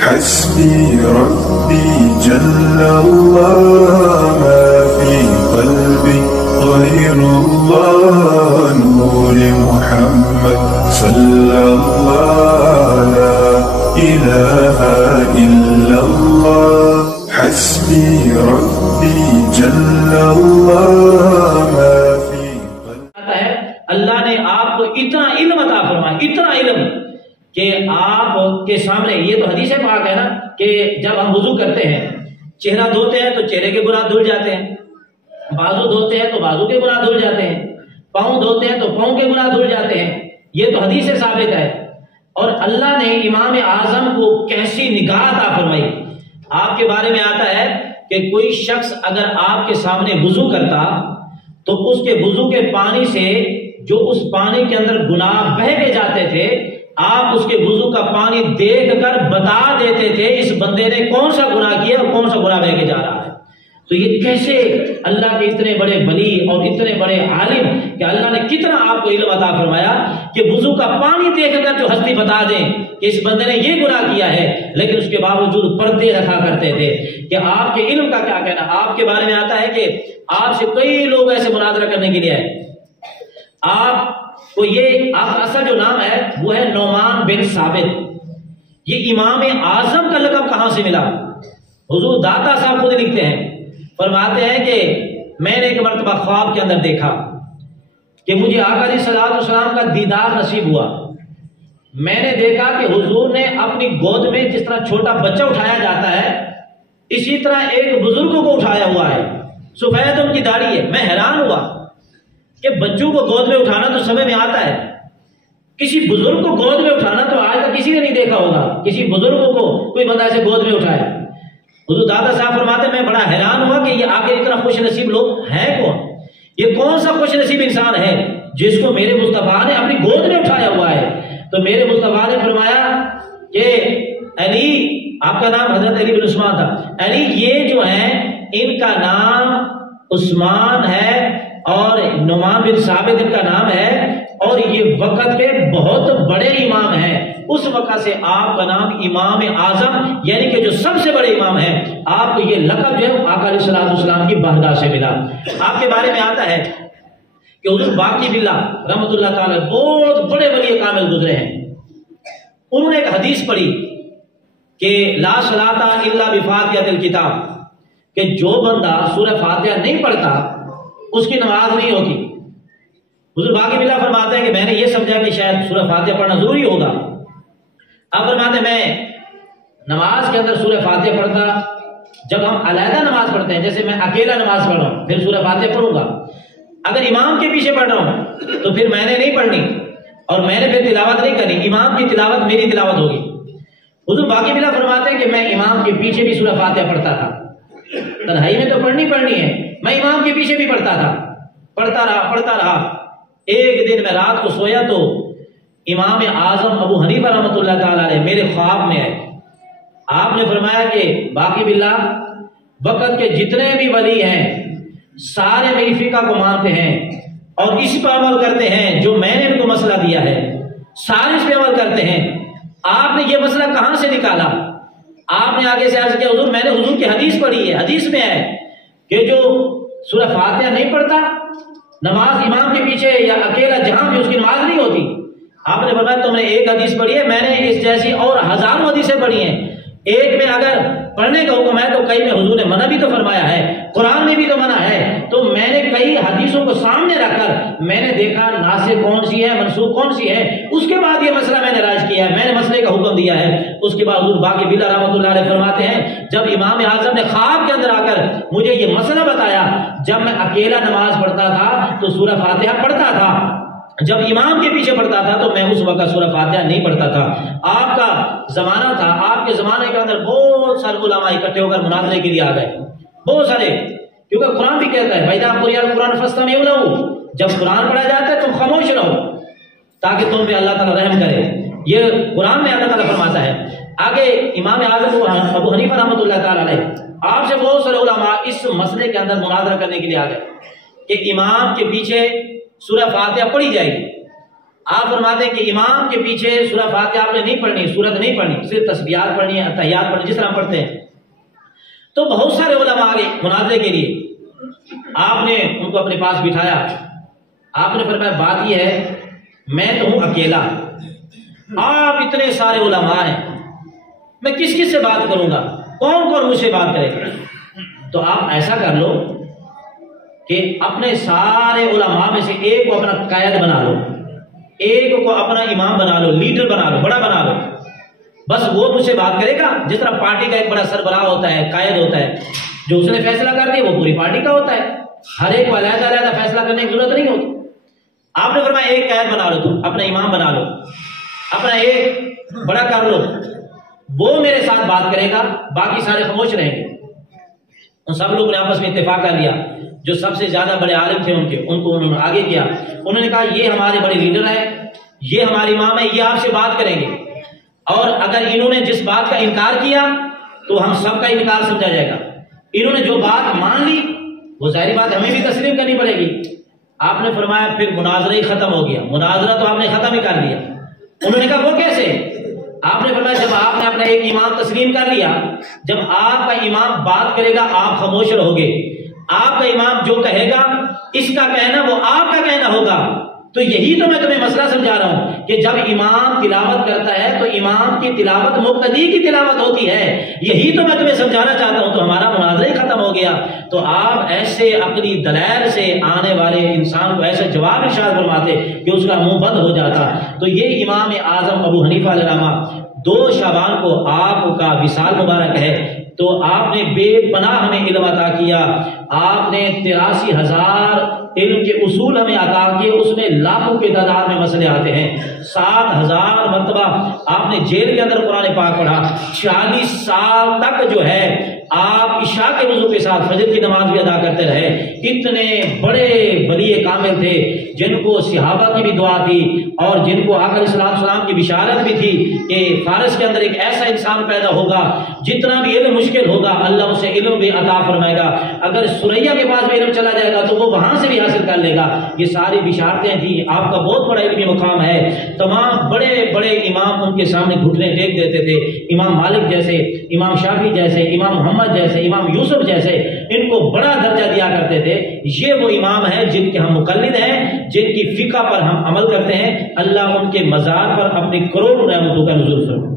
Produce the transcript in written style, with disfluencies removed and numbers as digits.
حسبي ربي جل الله ما في قلبي غير الله نور محمد صلى الله لا إله إلا الله حسبي ربي جل الله ما في قلبي. اللہ نے آپ کو اتنا علم عطا فرمایا، اتنا علم کہ آپ کے سامنے، یہ تو حدیث پاک ہے نا کہ جب ہم وضو کرتے ہیں، چہرہ دھوتے ہیں تو چہرے کے گناہ دھل جاتے ہیں، بازو دھوتے ہیں تو بازو کے گناہ دھل جاتے ہیں، پاؤں دھوتے ہیں تو پاؤں کے گناہ دھل جاتے ہیں. یہ تو حدیث سے ثابت ہے. اور اللہ نے امام اعظم کو کیسی نگاہ عطا فرمائی. آپ کے بارے میں آتا ہے کہ کوئی شخص اگر آپ کے سامنے وضو کرتا تو اس کے وضو کے پانی سے جو اس پانی کے اندر گناہ بہہ کے جاتے تھے، آپ اس کے وضو کا پانی دیکھ کر بتا دیتے تھے اس بندے نے کون سا گناہ کیا اور کون سا گناہ بہہ کے جا رہا ہے. تو یہ کیسے اللہ کے اتنے بڑے ولی اور اتنے بڑے عالم کہ اللہ نے کتنا آپ کو علم عطا فرمایا کہ وضو کا پانی دیکھ کر جو ہستی بتا دیں کہ اس بندے نے یہ گناہ کیا ہے، لیکن اس کے باوجود پردے رکھا کرتے تھے. کہ آپ کے علم کا کیا کہنا. آپ کے بارے میں آتا ہے کہ آپ سے کئی لوگ ایسے مناظرہ کرنے کے لیے آئے. آپ کو یہ آپ کا اصل جو نام ہے وہ ہے نعمان بن ثابت. یہ امام اعظم کا لقب کہاں سے ملا؟ حضور داتا صاحب خود لکھتے ہیں، فرماتے ہیں کہ میں نے ایک مرتبہ خواب کے اندر دیکھا کہ مجھے آقا علیہ الصلوۃ والسلام کا دیدار نصیب ہوا. میں نے دیکھا کہ حضور نے اپنی گود میں جس طرح چھوٹا بچہ اٹھایا جاتا ہے، اسی طرح ایک بزرگ کو اٹھایا ہوا ہے، سفید ان کی داڑھی ہے. میں حیران ہوا کہ بچوں کو گود میں اٹھانا تو سمجھ میں آتا ہے، کسی بزرگ کو گود میں اٹھانا تو آج تک کسی نے نہیں دیکھا ہوگا. کسی بزرگ کو کوئی بندہ ایسے گود میں اٹھائے. حضور دادا صاحب فرماتے ہیں میں بڑا حیران ہوا کہ یہ آخر اتنا خوش نصیب لوگ ہیں کون؟ یہ کون سا خوش نصیب انسان ہے جس کو میرے مصطفیٰ نے اپنی گود میں اٹھایا ہوا ہے؟ تو میرے مصطفیٰ نے فرمایا کہ علی، آپ کا نام حضرت علی بن عثمان تھا، علی یہ جو ہیں ان کا نام عثمان ہے اور نعمان بن ثابت ان کا نام ہے، اور یہ وقت کے بہت بڑے امام ہیں. اس وقت سے آپ کا نام امام اعظم یعنی کہ جو سب سے بڑے امام ہیں، آپ کو یہ لقب جو ہے آقا علیہ الصلوۃ والسلام کی بارگاہ سے ملا. آپ کے بارے میں آتا ہے کہ حضور باقی باللہ رحمۃ اللہ تعالی بہت بڑے ولی کامل گزرے ہیں. انہوں نے ایک حدیث پڑھی کہ لا صلاۃ الا بفاتحۃ الکتاب، کہ جو بندہ سورہ فاتحہ نہیں پڑھتا اس کی نماز نہیں ہوتی. حضور باقی باللہ فرماتے ہیں کہ میں نے یہ سمجھا کہ شاید سورہ فاتحہ پڑھنا ضروری ہوگا. اب فرماتے ہیں میں نماز کے اندر سورہ فاتحہ پڑھتا، جب ہم علیحدہ نماز پڑھتے ہیں، جیسے میں اکیلا نماز پڑھ رہا ہوں پھر سورہ فاتحہ پڑھوں گا، اگر امام کے پیچھے پڑھ رہا ہوں تو پھر میں نے نہیں پڑھنی اور میں نے پھر تلاوت نہیں کرنی، امام کی تلاوت میری تلاوت ہوگی. حضور باقی باللہ فرماتے ہیں کہ میں امام کے پیچھے بھی سورہ فاتحہ پڑھتا تھا. تنہائی میں تو پڑھنی ہے، میں امام کے پیچھے بھی پڑھتا تھا، پڑھتا رہا. ایک دن میں رات کو سویا تو امام اعظم ابو حنیفہ رحمۃ اللہ تعالی علیہ میرے خواب میں آئے. آپ نے فرمایا کہ باقی باللہ وقت کے جتنے بھی ولی ہیں سارے میری فقہ کو مانتے ہیں اور اس پر عمل کرتے ہیں جو میں نے ان کو مسئلہ دیا ہے، سارے اس پہ عمل کرتے ہیں. آپ نے یہ مسئلہ کہاں سے نکالا؟ آپ نے آگے سے عرض کیا حضور میں نے حضور کی حدیث پڑھی ہے، حدیث میں ہے کہ جو سورہ فاتحہ نہیں پڑھتا نماز امام کے پیچھے یا اکیلا جہاں بھی اس کی نماز نہیں ہوتی. آپ نے فرمایا تم نے ایک حدیث پڑھی ہے، میں نے اس جیسی اور ہزاروں حدیثیں پڑھی ہیں. ایک میں اگر پڑھنے کا حکم ہے تو کئی میں حضور نے منع بھی تو فرمایا ہے، قرآن میں بھی تو منع ہے. تو میں نے کئی حدیثوں کو سامنے رکھ کر میں نے دیکھا ناسخ کون سی ہے منسوخ کون سی ہے، اس کے بعد یہ مسئلہ میں نے رائج کیا ہے، میں نے مسئلے کا حکم دیا ہے. اس کے بعد حضور باقی باللہ رحمۃ اللہ علیہ فرماتے ہیں جب امام اعظم نے خواب کے اندر آ کر مجھے یہ مسئلہ بتایا، جب میں اکیلا نماز پڑھتا تھا تو سورہ فاتحہ پڑھتا تھا، جب امام کے پیچھے پڑھتا تھا تو میں اس وقت سورہ فاتحہ نہیں پڑھتا تھا. آپ کا زمانہ تھا، آپ کے زمانے کے اندر بہت سارے علماء اکٹھے ہو کر مناظرے کے لیے آ گئے، بہت سارے، کیونکہ قرآن بھی کہتا ہے فَإِذَا قُرِئَ الْقُرْآنُ فَاسْتَمِعُوا لَهُ، جب قرآن پڑھا جاتا ہے تم خاموش رہو تاکہ تم پہ اللہ تعالیٰ رحم کرے. یہ قرآن میں اللہ تعالیٰ فرماتا ہے. آگے امام اعظم ابو حنیفہ رحمۃ اللہ تعالیٰ علیہ آپ سے بہت سارے علماء اس مسئلے کے اندر مناظرہ کرنے کے لیے آ گئے کہ امام کے پیچھے سورہ فاتحہ پڑھی جائے گی. آپ فرماتے ہیں کہ امام کے پیچھے سورہ فاتحہ آپ نے نہیں پڑھنی، سورت نہیں پڑھنی، صرف تسبیحات پڑھنی ہے، اتحیات پڑھنی، جس طرح پڑھتے ہیں۔ تو بہت سارے علماء آگے مناظرے کے لیے، آپ نے ان کو اپنے پاس بٹھایا، آپ نے فرمایا بات یہ ہے میں تو ہوں اکیلا، آپ اتنے سارے علماء ہیں، میں کس کس سے بات کروں گا، کون کون مجھ سے بات کرے گا؟ تو آپ ایسا کر لو کہ اپنے سارے علماء میں سے ایک کو اپنا قائد بنا لو، ایک کو اپنا امام بنا لو، لیڈر بنا لو، بڑا بنا لو، بس وہ مجھ سے بات کرے گا۔ جس طرح پارٹی کا ایک بڑا سربراہ ہوتا ہے، قائد ہوتا ہے، جو اس نے فیصلہ کر دیا وہ پوری پارٹی کا ہوتا ہے، ہر ایک کو علیحدہ علیحدہ فیصلہ کرنے کی ضرورت نہیں ہوتی۔ آپ نے فرمایا ایک قائد بنا لو، تم اپنا امام بنا لو، اپنا ایک بڑا کر لو، وہ میرے ساتھ بات کرے گا، باقی سارے خاموش رہیں گے۔ ان سب لوگوں نے آپس میں اتفاق کر لیا، جو سب سے زیادہ بڑے عالم تھے ان کو انہوں نے آگے کیا، انہوں نے کہا یہ ہمارے بڑے لیڈر ہیں، یہ ہمارے امام ہیں، یہ آپ سے بات کریں گے، اور اگر انہوں نے جس بات کا انکار کیا تو ہم سب کا انکار سمجھا جائے گا، انہوں نے جو بات مان لی وہ ظاہری بات ہمیں بھی تسلیم کرنی پڑے گی۔ آپ نے فرمایا پھر مناظرہ ہی ختم ہو گیا، مناظرہ تو آپ نے ختم ہی کر دیا۔ انہوں نے کہا وہ کیسے؟ آپ نے فرمایا جب آپ نے اپنا ایک امام تسلیم کر لیا، جب آپ کا امام بات کرے گا آپ خاموش رہو گے، آپ کا امام جو کہے گا اس کا کہنا وہ آپ کا کہنا ہوگا۔ تو یہی تو میں تمہیں مسئلہ سمجھا رہا ہوں کہ جب امام تلاوت کرتا ہے تو امام کی تلاوت مقتدی کی تلاوت ہوتی ہے، یہی تو میں تمہیں سمجھانا چاہتا ہوں۔ تو ہمارا مناظرہ ہی ختم ہو گیا۔ تو آپ ایسے عقلی دلائل سے آنے والے انسان کو ایسے جواب ارشاد فرماتے کہ اس کا منہ بند ہو جاتا۔ تو یہ امام اعظم ابو حنیفہ علیہ الرحمہ 2 شعبان کو آپ کا وصال مبارک ہے، تو آپ نے بے پناہ ہمیں علم عطا کیا، آپ نے 83,000 علم کے اصول ہمیں عطا کیے، اس میں لاکھوں کے تعداد میں مسئلے آتے ہیں۔ 7,000 مرتبہ آپ نے جیل کے اندر قرآن پاک پڑھا، 40 سال تک جو ہے آپ عشاء کے وضو کے ساتھ فجر کی نماز بھی ادا کرتے رہے۔ اتنے بڑے ولی کامل تھے جن کو صحابہ کی بھی دعا تھی اور جن کو آقا علیہ السلام کی بشارت بھی تھی کہ فارس کے اندر ایک ایسا انسان پیدا ہوگا جتنا بھی علم مشکل ہوگا اللہ اسے علم بھی عطا فرمائے گا، اگر سریا کے پاس بھی علم چلا جائے گا تو وہ وہاں سے بھی حاصل کر لے گا۔ یہ ساری بشارتیں تھیں، آپ کا بہت بڑا علمی مقام ہے۔ تمام بڑے بڑے امام ان کے سامنے گھٹنے ٹیک دیتے تھے، امام مالک جیسے، امام شافعی جیسے، امام محمد جیسے، امام یوسف جیسے، ان کو بڑا درجہ دیا کرتے تھے۔ یہ وہ امام ہیں جن کے ہم مقلد ہیں، جن کی فقہ پر ہم عمل کرتے ہیں۔ اللہ ان کے مزار پر اپنی کروڑ رحمتوں کا نزول فرمائے۔